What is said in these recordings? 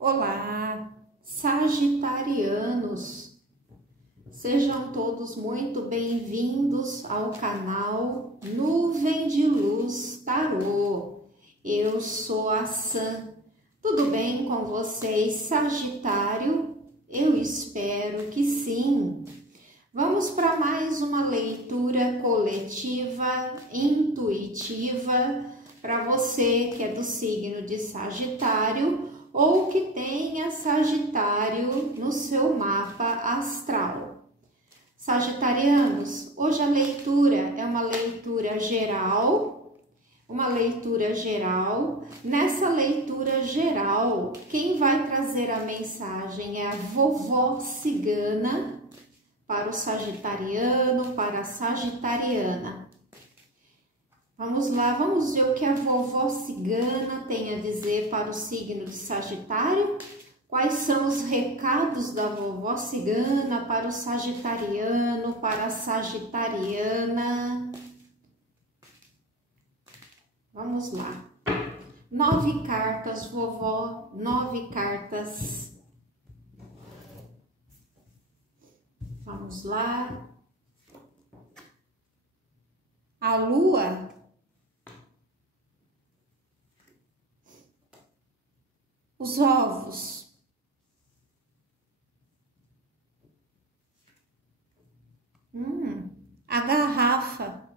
Olá, sagitarianos! Sejam todos muito bem-vindos ao canal Nuvem de Luz Tarô. Eu sou a Sam. Tudo bem com vocês, Sagitário? Eu espero que sim. Vamos para mais uma leitura coletiva, intuitiva, para você que é do signo de Sagitário ou que tenha Sagitário no seu mapa astral. Sagitarianos, hoje a leitura é uma leitura geral, Nessa leitura geral, quem vai trazer a mensagem é a vovó cigana para o sagitariano, para a sagitariana. Vamos lá, vamos ver o que a vovó cigana tem a dizer para o signo de Sagitário. Quais são os recados da vovó cigana para o sagitariano, para a sagitariana? Vamos lá. 9 cartas, vovó, 9 cartas. Vamos lá. A lua. Os ovos, a garrafa,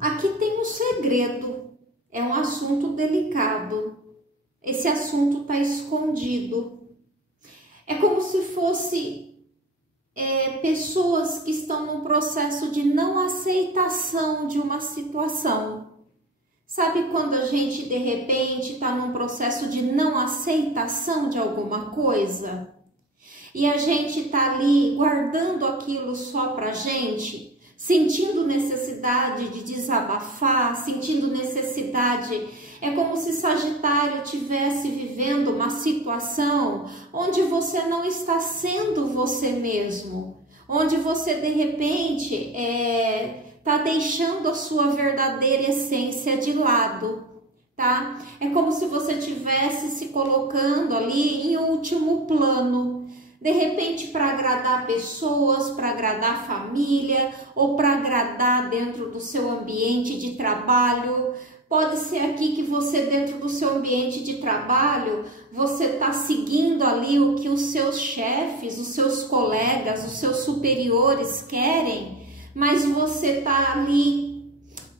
aqui tem um segredo, é um assunto delicado, esse assunto está escondido, é como se fosse pessoas que estão num processo de não aceitação de uma situação. Sabe quando a gente de repente está num processo de não aceitação de alguma coisa? E a gente está ali guardando aquilo só pra gente, sentindo necessidade de desabafar, sentindo necessidade. É como se Sagitário estivesse vivendo uma situação onde você não está sendo você mesmo, onde você de repente está deixando a sua verdadeira essência de lado, tá? É como se você estivesse se colocando ali em último plano, de repente para agradar pessoas, para agradar a família ou para agradar dentro do seu ambiente de trabalho. Pode ser aqui que você, dentro do seu ambiente de trabalho, você está seguindo ali o que os seus chefes, os seus colegas, os seus superiores querem, mas você está ali,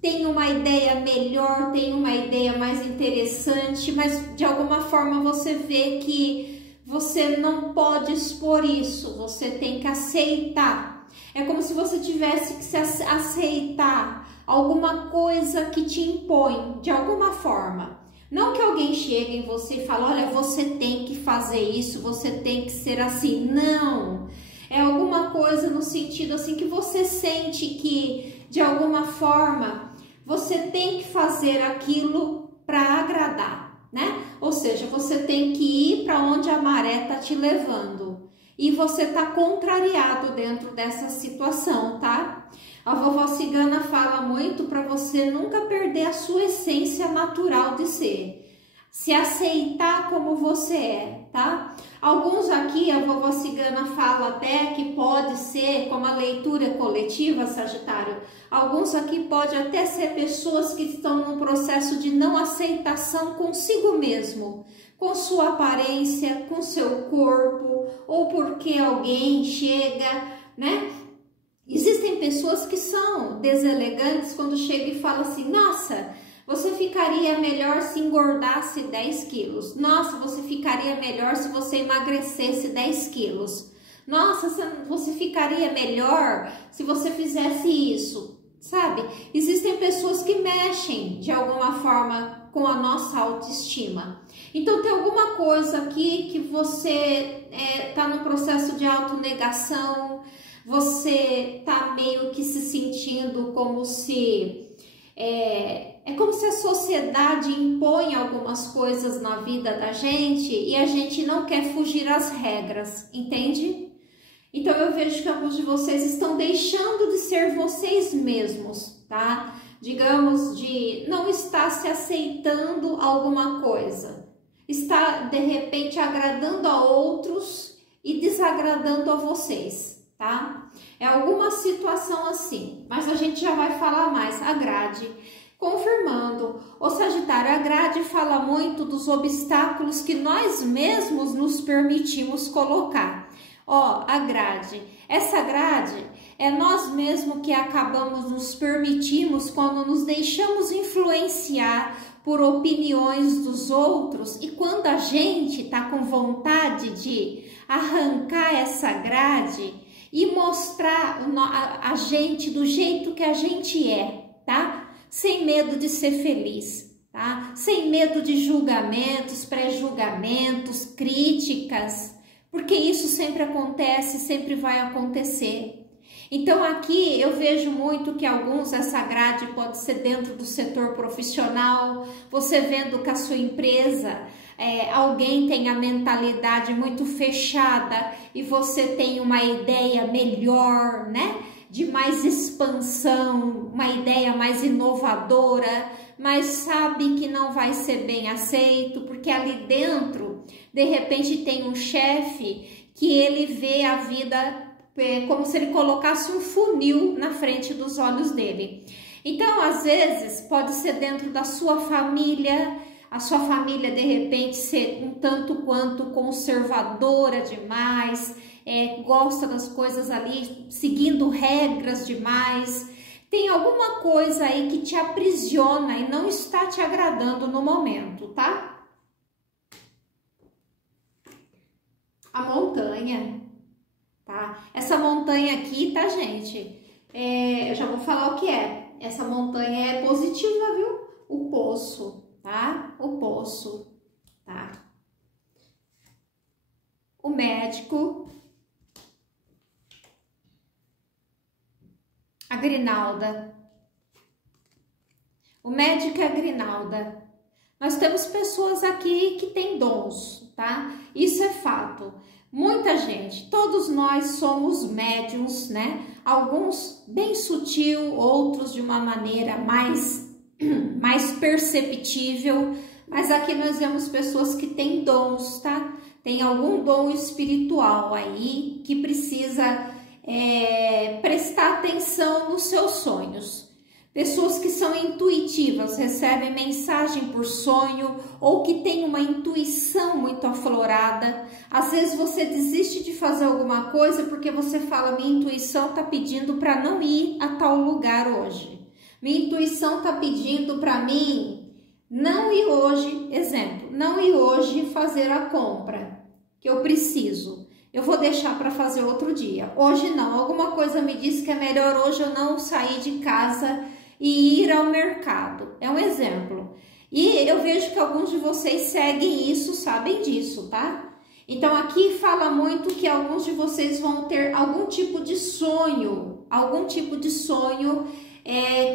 tem uma ideia melhor, tem uma ideia mais interessante, mas de alguma forma você vê que você não pode expor isso, você tem que aceitar. É como se você tivesse que se aceitar alguma coisa que te impõe, de alguma forma. Não que alguém chegue em você e fale, olha, você tem que fazer isso, você tem que ser assim. Não, é alguma coisa no sentido assim que você sente que, de alguma forma, você tem que fazer aquilo para agradar, né? Ou seja, você tem que ir para onde a maré está te levando. E você está contrariado dentro dessa situação, tá? A vovó cigana fala muito para você nunca perder a sua essência natural de ser. Se aceitar como você é, tá? Alguns aqui, a vovó cigana fala até que pode ser, como a leitura coletiva, Sagitário, alguns aqui pode até ser pessoas que estão num processo de não aceitação consigo mesmo, com sua aparência, com seu corpo, ou porque alguém chega, né? Existem pessoas que são deselegantes quando chega e fala assim, nossa, você ficaria melhor se engordasse 10 quilos. Nossa, você ficaria melhor se você emagrecesse 10 quilos. Nossa, você ficaria melhor se você fizesse isso, sabe? Existem pessoas que mexem de alguma forma com a nossa autoestima. Então tem alguma coisa aqui que você está no processo de autonegação, você tá meio que se sentindo como se... É como se a sociedade impõe algumas coisas na vida da gente e a gente não quer fugir às regras, entende? Então eu vejo que alguns de vocês estão deixando de ser vocês mesmos. tá? Digamos, de não estar se aceitando alguma coisa, está de repente agradando a outros e desagradando a vocês, tá? É alguma situação assim, mas a gente já vai falar mais. A grade, confirmando, o Sagitário, a grade fala muito dos obstáculos que nós mesmos nos permitimos colocar. Ó, a grade, essa grade é nós mesmos que acabamos nos permitimos quando nos deixamos influenciar por opiniões dos outros, e quando a gente tá com vontade de arrancar essa grade e mostrar a gente do jeito que a gente é, tá? Sem medo de ser feliz, tá? Sem medo de julgamentos, pré-julgamentos, críticas, porque isso sempre acontece, sempre vai acontecer. Então aqui eu vejo muito que alguns, essa grade pode ser dentro do setor profissional, você vendo que a sua empresa, alguém tem a mentalidade muito fechada e você tem uma ideia melhor, né? De mais expansão, uma ideia mais inovadora, mas sabe que não vai ser bem aceito, porque ali dentro, de repente, tem um chefe que ele vê a vida como se ele colocasse um funil na frente dos olhos dele. Então, às vezes, pode ser dentro da sua família, a sua família, de repente, ser um tanto quanto conservadora demais, gosta das coisas ali, seguindo regras demais. Tem alguma coisa aí que te aprisiona e não está te agradando no momento, tá? A montanha, tá? Essa montanha aqui, tá, gente? Eu já vou falar o que é. Essa montanha é positiva, viu? O poço, tá? O poço, tá? O médico, a grinalda. O médico e a grinalda. Nós temos pessoas aqui que têm dons, tá? Isso é fato. Muita gente, todos nós somos médiums, né? Alguns bem sutil, outros de uma maneira mais perceptível, mas aqui nós vemos pessoas que têm dons, tá? Tem algum dom espiritual aí que precisa prestar atenção nos seus sonhos. Pessoas que são intuitivas, recebem mensagem por sonho ou que têm uma intuição muito aflorada. Às vezes você desiste de fazer alguma coisa porque você fala, minha intuição está pedindo para não ir a tal lugar hoje. Minha intuição está pedindo para mim não ir hoje, exemplo, não ir hoje fazer a compra que eu preciso. Eu vou deixar para fazer outro dia. Hoje não, alguma coisa me diz que é melhor hoje eu não sair de casa e ir ao mercado. É um exemplo. E eu vejo que alguns de vocês seguem isso, sabem disso, tá? Então aqui fala muito que alguns de vocês vão ter algum tipo de sonho,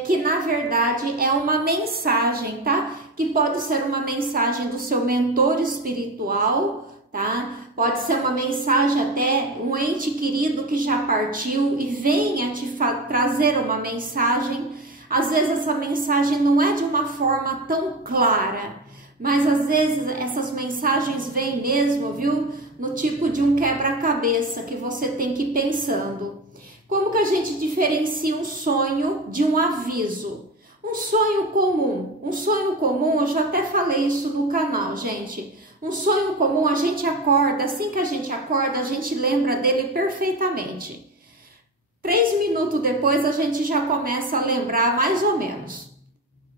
que na verdade é uma mensagem, tá? Que pode ser uma mensagem do seu mentor espiritual, tá? Pode ser uma mensagem até um ente querido que já partiu e venha te trazer uma mensagem. Às vezes essa mensagem não é de uma forma tão clara, mas às vezes essas mensagens vêm mesmo, viu? No tipo de um quebra-cabeça que você tem que ir pensando. Como que a gente diferencia um sonho de um aviso? Um sonho comum, eu já até falei isso no canal, gente. Um sonho comum, a gente acorda, assim que a gente acorda, a gente lembra dele perfeitamente. 3 minutos depois, a gente já começa a lembrar mais ou menos.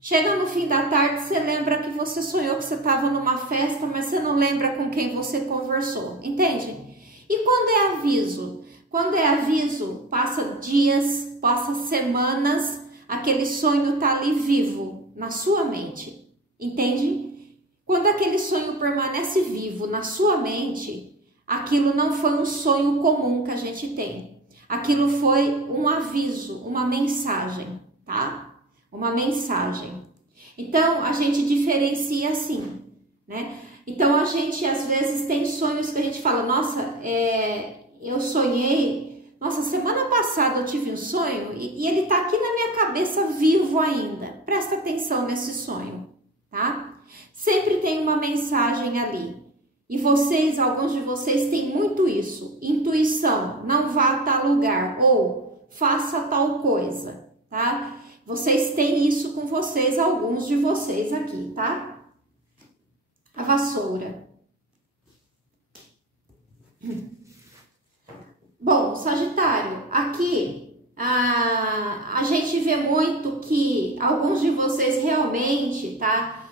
Chega no fim da tarde, você lembra que você sonhou que você estava numa festa, mas você não lembra com quem você conversou, entende? E quando é aviso? Quando é aviso, passa dias, passa semanas, aquele sonho tá ali vivo na sua mente, entende? Quando aquele sonho permanece vivo na sua mente, aquilo não foi um sonho comum que a gente tem. Aquilo foi um aviso, uma mensagem, tá? Uma mensagem. Então, a gente diferencia assim, né? Então, a gente, às vezes, tem sonhos que a gente fala, nossa, eu sonhei, nossa, semana passada eu tive um sonho e ele tá aqui na minha cabeça vivo ainda. Presta atenção nesse sonho, tá? Sempre tem uma mensagem ali. E vocês, alguns de vocês têm muito isso. Intuição, não vá a tal lugar ou faça tal coisa, tá? Vocês têm isso com vocês, alguns de vocês aqui, tá? A vassoura. Bom, Sagitário, aqui a gente vê muito que alguns de vocês realmente, tá?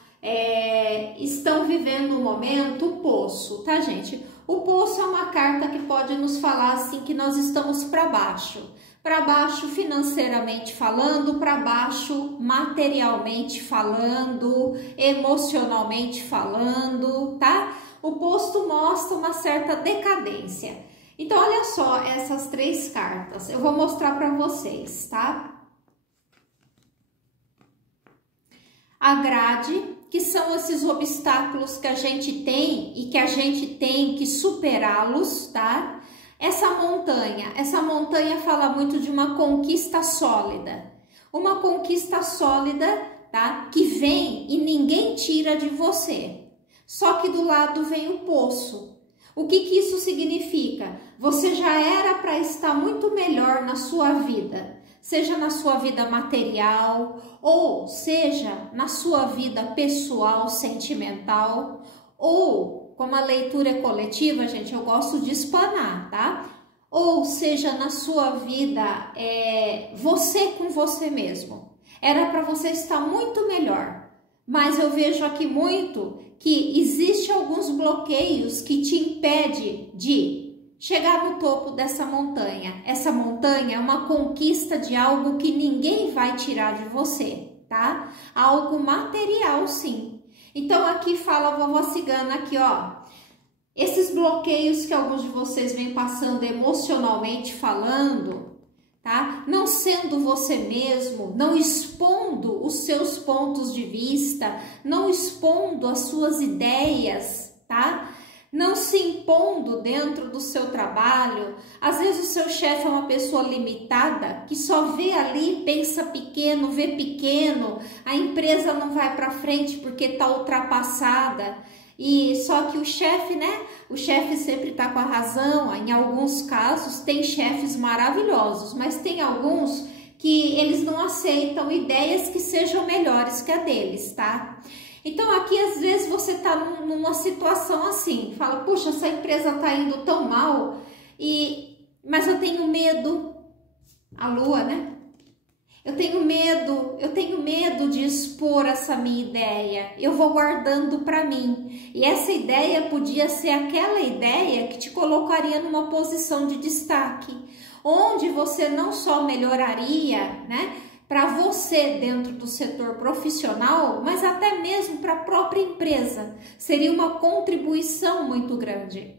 Estão vivendo um momento, o poço, tá, gente? O poço é uma carta que pode nos falar assim que nós estamos para baixo financeiramente falando, para baixo materialmente falando, emocionalmente falando, tá? O poço mostra uma certa decadência. Então, olha só essas 3 cartas, eu vou mostrar para vocês, tá? A grade, que são esses obstáculos que a gente tem e que a gente tem que superá-los, tá? Essa montanha fala muito de uma conquista sólida. Uma conquista sólida, tá? Que vem e ninguém tira de você. Só que do lado vem o poço. O que isso significa? Você já era para estar muito melhor na sua vida. Seja na sua vida material, ou seja na sua vida pessoal, sentimental, ou, como a leitura é coletiva, gente, eu gosto de espanar, tá? Ou seja na sua vida, você com você mesmo. Era para você estar muito melhor, mas eu vejo aqui muito que existe alguns bloqueios que te impedem de chegar no topo dessa montanha. Essa montanha é uma conquista de algo que ninguém vai tirar de você, tá? Algo material, sim. Então, aqui fala a vovó cigana aqui, ó. Esses bloqueios que alguns de vocês vêm passando emocionalmente falando, tá? Não sendo você mesmo, não expondo os seus pontos de vista, não expondo as suas ideias, tá? Não se impondo dentro do seu trabalho. Às vezes o seu chefe é uma pessoa limitada, que só vê ali, pensa pequeno, vê pequeno, a empresa não vai para frente porque está ultrapassada. E só que o chefe, né? O chefe sempre está com a razão. Em alguns casos tem chefes maravilhosos, mas tem alguns que eles não aceitam ideias que sejam melhores que a deles, tá? Então aqui às vezes você tá numa situação assim, fala, puxa, essa empresa tá indo tão mal, mas eu tenho medo, a lua, né? Eu tenho medo de expor essa minha ideia, eu vou guardando para mim. E essa ideia podia ser aquela ideia que te colocaria numa posição de destaque, onde você não só melhoraria, né? Para você dentro do setor profissional, mas até mesmo para a própria empresa. Seria uma contribuição muito grande.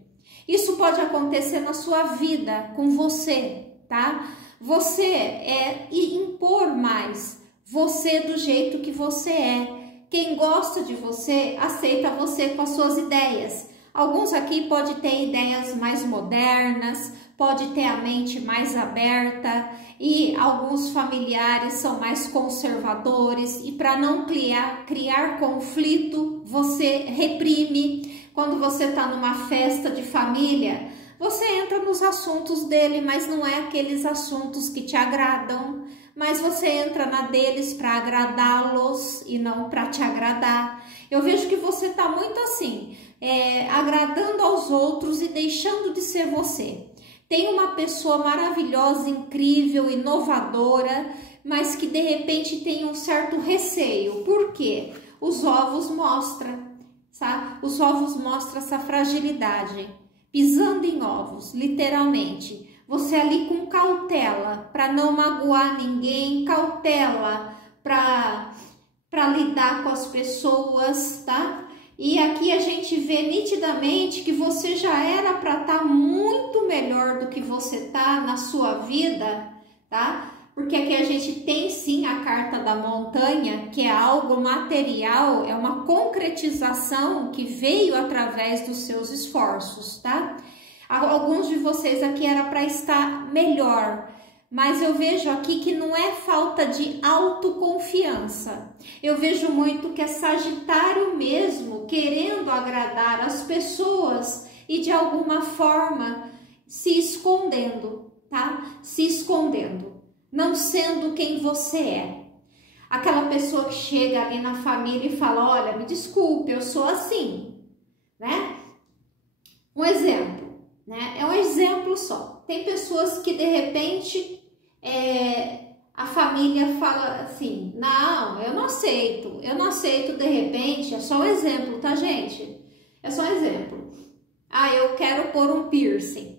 Isso pode acontecer na sua vida, com você, tá? Você impor mais, você do jeito que você é. Quem gosta de você, aceita você com as suas ideias. Alguns aqui podem ter ideias mais modernas, pode ter a mente mais aberta e alguns familiares são mais conservadores e para não criar conflito, você reprime. Quando você está numa festa de família, você entra nos assuntos dele, mas não é aqueles assuntos que te agradam, mas você entra na deles para agradá-los e não para te agradar. Eu vejo que você está muito assim, agradando aos outros e deixando de ser você. Tem uma pessoa maravilhosa, incrível, inovadora, mas que de repente tem um certo receio. Por quê? Os ovos mostram, sabe? Os ovos mostram essa fragilidade. Pisando em ovos, literalmente. Você ali com cautela, para não magoar ninguém, cautela para lidar com as pessoas, tá? E aqui a gente vê nitidamente que você já era para estar muito melhor do que você tá na sua vida, tá? Porque aqui a gente tem sim a carta da montanha, que é algo material, é uma concretização que veio através dos seus esforços, tá? Alguns de vocês aqui era para estar melhor, mas eu vejo aqui que não é falta de autoconfiança. Eu vejo muito que é Sagitário mesmo querendo agradar as pessoas e de alguma forma se escondendo, tá? Se escondendo, não sendo quem você é. Aquela pessoa que chega ali na família e fala, olha, me desculpe, eu sou assim, né? Um exemplo, né? É um exemplo só. Tem pessoas que de repente a família fala assim, não, eu não aceito de repente, é só um exemplo, tá, gente? É só um exemplo. Ah, eu quero pôr um piercing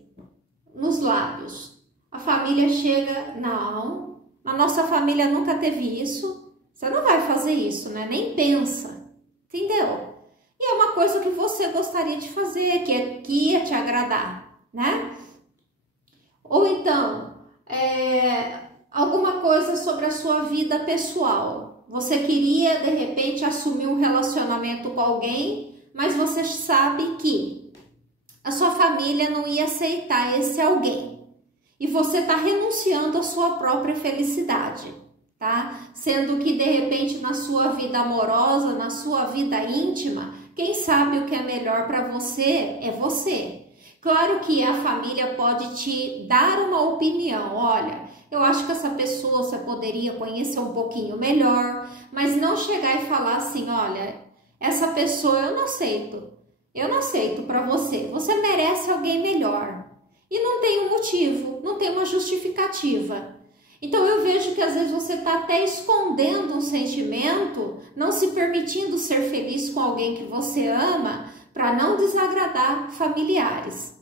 nos lábios. A família chega, não, a nossa família nunca teve isso, você não vai fazer isso, né? Nem pensa, entendeu? E é uma coisa que você gostaria de fazer, que ia te agradar, né? Ou então, alguma coisa sobre a sua vida pessoal. Você queria, de repente, assumir um relacionamento com alguém, mas você sabe que a sua família não ia aceitar esse alguém. E você está renunciando à sua própria felicidade, tá? Sendo que, de repente, na sua vida amorosa, na sua vida íntima, quem sabe o que é melhor para você é você. Claro que a família pode te dar uma opinião, olha, eu acho que essa pessoa você poderia conhecer um pouquinho melhor, mas não chegar e falar assim, olha, essa pessoa eu não aceito para você, você merece alguém melhor. E não tem um motivo, não tem uma justificativa. Então eu vejo que às vezes você está até escondendo um sentimento, não se permitindo ser feliz com alguém que você ama, para não desagradar familiares.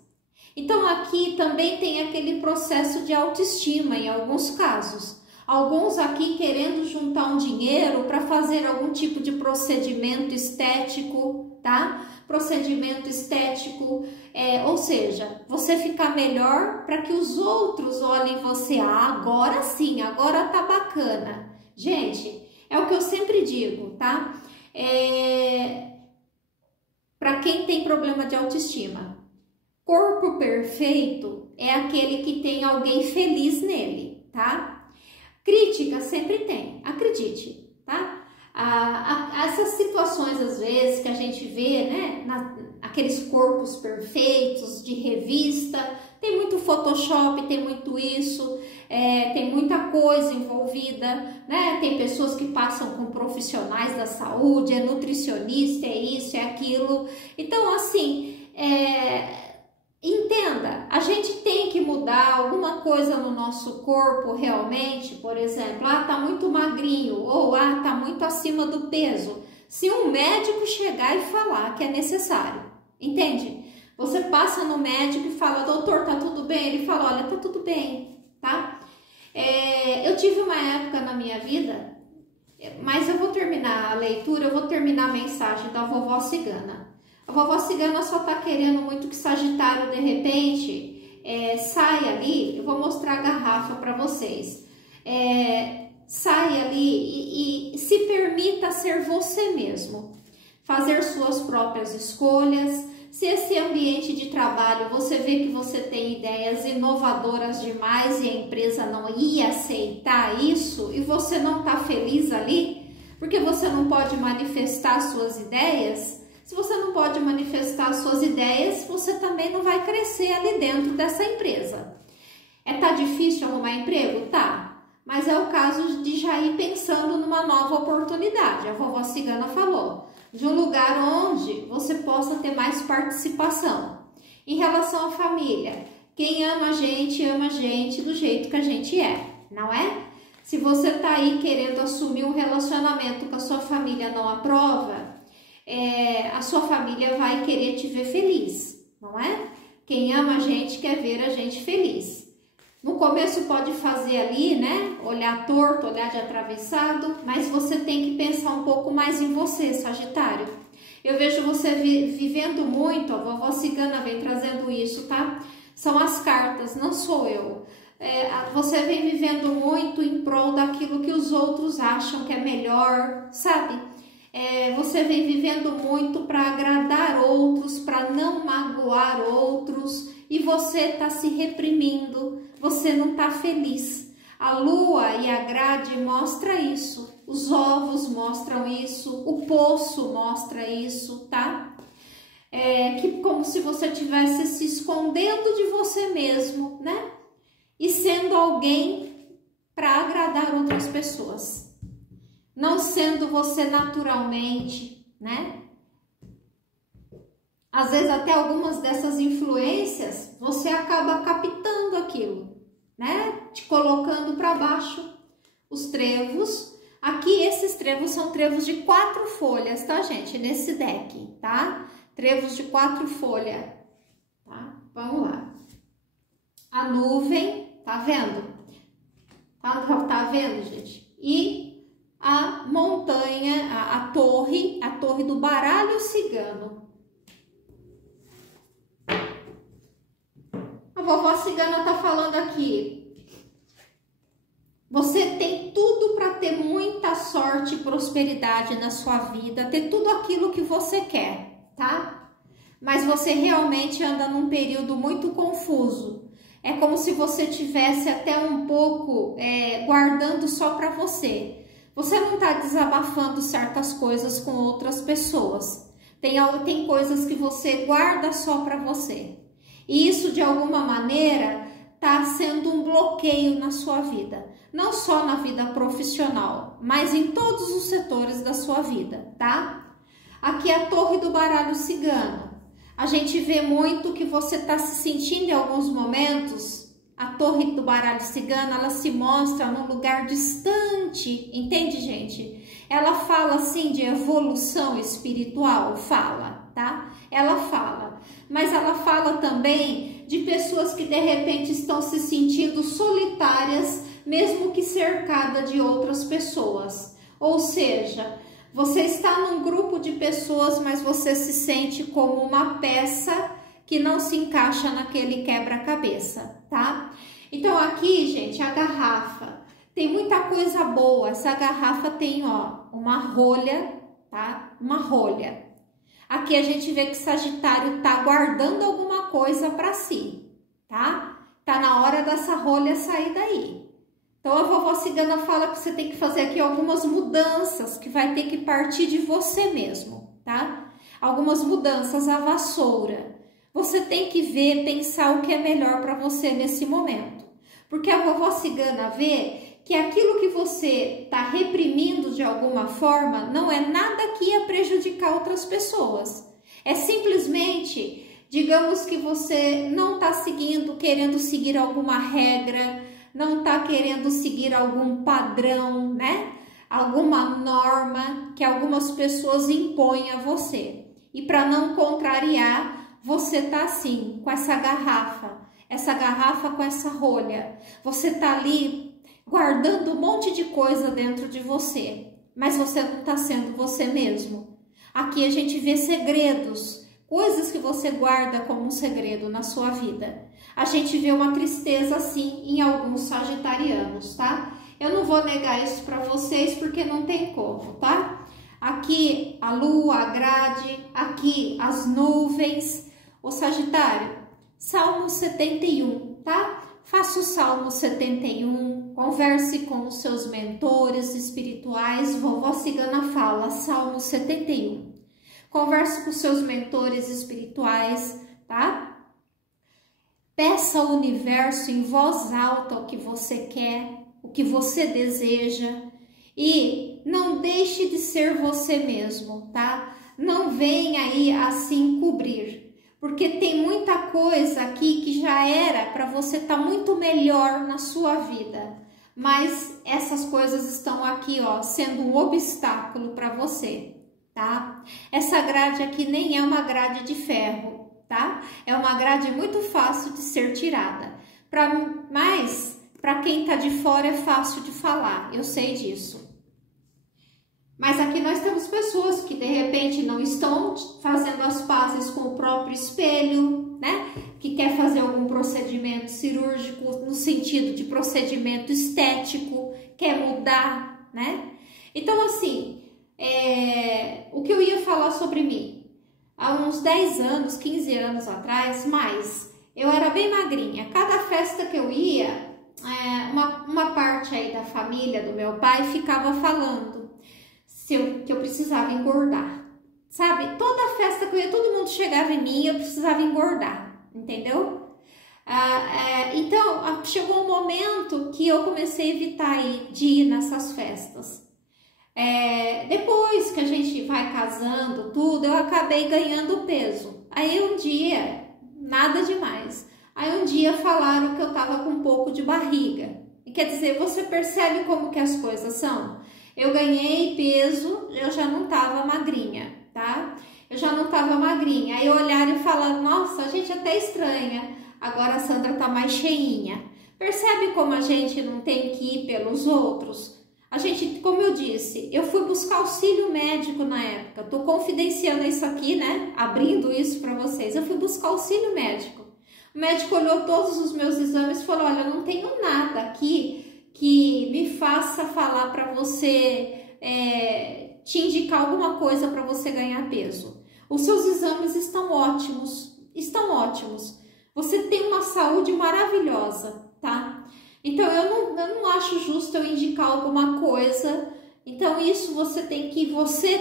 Então aqui também tem aquele processo de autoestima em alguns casos. Alguns aqui querendo juntar um dinheiro para fazer algum tipo de procedimento estético, tá? Procedimento estético, ou seja, você ficar melhor para que os outros olhem você, agora sim, agora tá bacana. Gente, é o que eu sempre digo, tá? Para quem tem problema de autoestima, corpo perfeito é aquele que tem alguém feliz nele, tá? Crítica sempre tem, acredite, tá? Essas situações às vezes que a gente vê, né, aqueles corpos perfeitos de revista, tem muito Photoshop, tem muito isso, tem muita coisa envolvida, né? Tem pessoas que passam com profissionais da saúde, é nutricionista, é isso, é aquilo. Então, assim, entenda, a gente tem que mudar alguma coisa no nosso corpo realmente, por exemplo, tá muito magrinho ou tá muito acima do peso. Se um médico chegar e falar que é necessário, entende? Você passa no médico e fala, doutor, tá tudo bem? Ele fala, olha, tá tudo bem, tá? Eu tive uma época na minha vida, mas eu vou terminar a leitura, eu vou terminar a mensagem da vovó cigana. A vovó cigana só tá querendo muito que Sagitário, de repente, saia ali. Eu vou mostrar a garrafa para vocês. Saia ali e se permita ser você mesmo. Fazer suas próprias escolhas. Se esse ambiente de trabalho você vê que você tem ideias inovadoras demais e a empresa não ia aceitar isso e você não tá feliz ali, porque você não pode manifestar suas ideias. Se você não pode manifestar suas ideias, você também não vai crescer ali dentro dessa empresa. Tá difícil arrumar emprego? Tá. Mas é o caso de já ir pensando numa nova oportunidade. A vovó cigana falou. De um lugar onde você possa ter mais participação. Em relação à família, quem ama a gente do jeito que a gente é, não é? Se você tá aí querendo assumir um relacionamento que a sua família não aprova, a sua família vai querer te ver feliz, não é? Quem ama a gente quer ver a gente feliz. No começo pode fazer ali, né? Olhar torto, olhar de atravessado, mas você tem que pensar um pouco mais em você, Sagitário. Eu vejo você vivendo muito, a vovó cigana vem trazendo isso, tá? São as cartas, não sou eu. Você vem vivendo muito em prol daquilo que os outros acham que é melhor, sabe? Você vem vivendo muito para agradar outros, para não magoar outros, e você está se reprimindo, você não está feliz. A lua e a grade mostra isso, os ovos mostram isso, o poço mostra isso, tá? Que como se você estivesse se escondendo de você mesmo, né? E sendo alguém para agradar outras pessoas. Não sendo você naturalmente, né? Às vezes até algumas dessas influências, você acaba captando aquilo, né? Te colocando para baixo. Os trevos, aqui esses trevos são trevos de 4 folhas, tá, gente? Nesse deck, tá? Trevos de 4 folhas, tá? Vamos lá. A nuvem, tá vendo? Tá vendo, gente? E a montanha, a torre do baralho cigano. A vovó cigana tá falando aqui. Você tem tudo para ter muita sorte e prosperidade na sua vida, ter tudo aquilo que você quer, tá? Mas você realmente anda num período muito confuso. É como se você tivesse até um pouco guardando só para você. Você não está desabafando certas coisas com outras pessoas. Tem coisas que você guarda só para você. E isso, de alguma maneira, está sendo um bloqueio na sua vida. Não só na vida profissional, mas em todos os setores da sua vida, tá? Aqui é a torre do baralho cigano. A gente vê muito que você está se sentindo em alguns momentos. A torre do baralho cigano, ela se mostra num lugar distante, entende, gente? Ela fala assim de evolução espiritual, fala, tá? Ela fala, mas ela fala também de pessoas que de repente estão se sentindo solitárias, mesmo que cercada de outras pessoas. Ou seja, você está num grupo de pessoas, mas você se sente como uma peça que não se encaixa naquele quebra-cabeça, tá? Então aqui, gente, a garrafa tem muita coisa boa. Essa garrafa tem, ó, uma rolha, tá? Uma rolha. Aqui a gente vê que Sagitário tá guardando alguma coisa para si, tá? Tá na hora dessa rolha sair daí. Então a vovó cigana fala que você tem que fazer aqui algumas mudanças, que vai ter que partir de você mesmo, tá? Algumas mudanças, a vassoura. Você tem que ver, pensar o que é melhor para você nesse momento. Porque a vovó cigana vê que aquilo que você está reprimindo de alguma forma não é nada que ia prejudicar outras pessoas. É simplesmente, digamos que você não está querendo seguir alguma regra, não está querendo seguir algum padrão, né? Alguma norma que algumas pessoas impõem a você. E para não contrariar, você tá assim, com essa garrafa com essa rolha. Você tá ali guardando um monte de coisa dentro de você, mas você não tá sendo você mesmo. Aqui a gente vê segredos, coisas que você guarda como um segredo na sua vida. A gente vê uma tristeza assim em alguns sagitarianos, tá? Eu não vou negar isso para vocês porque não tem como, tá? Aqui a lua, a grade, aqui as nuvens. O Sagitário, Salmo 71, tá? Faça o Salmo 71, converse com os seus mentores espirituais. Vovó cigana fala, Salmo 71. Converse com os seus mentores espirituais, tá? Peça ao universo em voz alta o que você quer, o que você deseja. E não deixe de ser você mesmo, tá? Não venha aí assim cobrir. Porque tem muita coisa aqui que já era para você estar muito melhor na sua vida. Mas essas coisas estão aqui, ó, sendo um obstáculo para você, tá? Essa grade aqui nem é uma grade de ferro, tá? É uma grade muito fácil de ser tirada. Mas para quem tá de fora é fácil de falar, eu sei disso. Mas aqui nós temos pessoas que de repente não estão fazendo as pazes com o próprio espelho, né? Que quer fazer algum procedimento cirúrgico no sentido de procedimento estético, quer mudar, né? Então assim, o que eu ia falar sobre mim? Há uns 10 anos, 15 anos atrás, eu era bem magrinha. Cada festa que eu ia, uma parte aí da família do meu pai ficava falando que eu precisava engordar. Sabe, toda festa que eu ia, todo mundo chegava em mim e eu precisava engordar, entendeu? Então, chegou um momento que eu comecei a evitar de ir nessas festas. Depois que a gente vai casando, tudo, eu acabei ganhando peso. Aí um dia, nada demais. Aí um dia falaram que eu tava com um pouco de barriga. E quer dizer, você percebe como que as coisas são? Eu ganhei peso, eu já não tava magrinha, tá? Eu já não tava magrinha. Aí olharam e falaram, nossa, a gente até estranha. Agora a Sandra tá mais cheinha. Percebe como a gente não tem que ir pelos outros? A gente, como eu disse, eu fui buscar auxílio médico na época. Tô confidenciando isso aqui, né? Abrindo isso para vocês. Eu fui buscar auxílio médico. O médico olhou todos os meus exames e falou, olha, eu não tenho nada aqui que me faça falar para você, te indicar alguma coisa para você ganhar peso. Os seus exames estão ótimos, Você tem uma saúde maravilhosa, tá? Então, eu não acho justo eu indicar alguma coisa. Então, isso você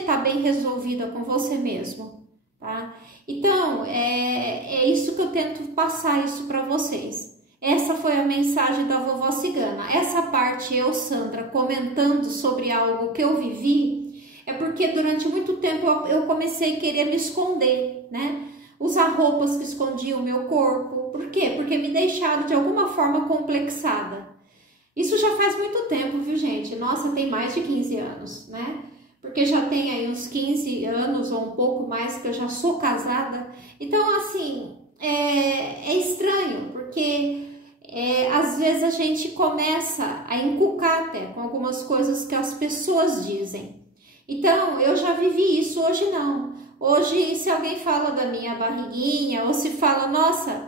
tá bem resolvida com você mesmo, tá? Então, é isso que eu tento passar isso para vocês. Essa foi a mensagem da vovó cigana. Essa parte, Sandra, comentando sobre algo que eu vivi, é porque durante muito tempo eu comecei a querer me esconder, né? Usar roupas que escondiam o meu corpo. Por quê? Porque me deixaram de alguma forma complexada. Isso já faz muito tempo, viu, gente? Nossa, tem mais de 15 anos, né? Porque já tem aí uns 15 anos ou um pouco mais que eu já sou casada. Então, assim, é estranho, porque às vezes a gente começa a encucar até com algumas coisas que as pessoas dizem. Então, eu já vivi isso, hoje não. Hoje, se alguém fala da minha barriguinha, ou se fala, nossa,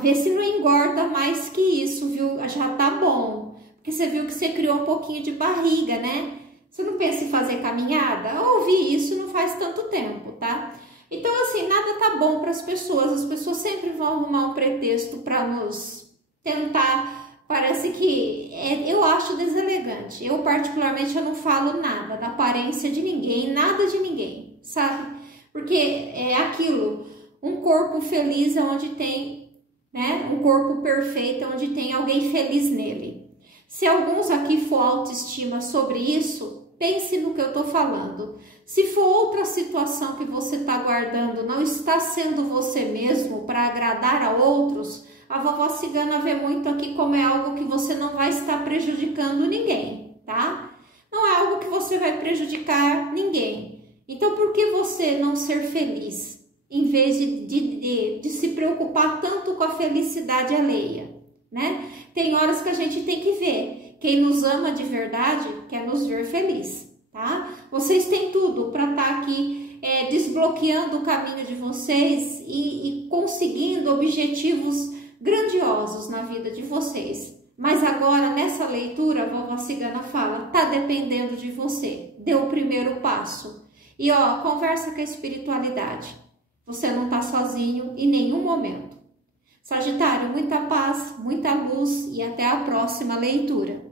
vê se não engorda mais que isso, viu? Já tá bom. Porque você viu que você criou um pouquinho de barriga, né? Você não pensa em fazer caminhada? Eu ouvi isso não faz tanto tempo, tá? Então, assim, nada tá bom para as pessoas sempre vão arrumar um pretexto para nos tentar. Parece que eu acho deselegante. Eu, particularmente, eu não falo nada da aparência de ninguém, nada de ninguém, sabe? Porque é aquilo, um corpo feliz é onde tem, né? Um corpo perfeito é onde tem alguém feliz nele. Se alguns aqui for autoestima sobre isso, pense no que eu tô falando. Se for outra situação que você tá guardando, não está sendo você mesmo para agradar a outros, a vovó cigana vê muito aqui como é algo que você não vai estar prejudicando ninguém, tá? Não é algo que você vai prejudicar ninguém. Então, por que você não ser feliz, em vez de se preocupar tanto com a felicidade alheia, né? Tem horas que a gente tem que ver. Quem nos ama de verdade quer nos ver feliz, tá? Vocês têm tudo para estar aqui desbloqueando o caminho de vocês e conseguindo objetivos grandiosos na vida de vocês. Mas agora, nessa leitura, a vovó cigana fala, tá dependendo de você. Dê o primeiro passo. E ó, conversa com a espiritualidade. Você não tá sozinho em nenhum momento. Sagitário, muita paz, muita luz e até a próxima leitura.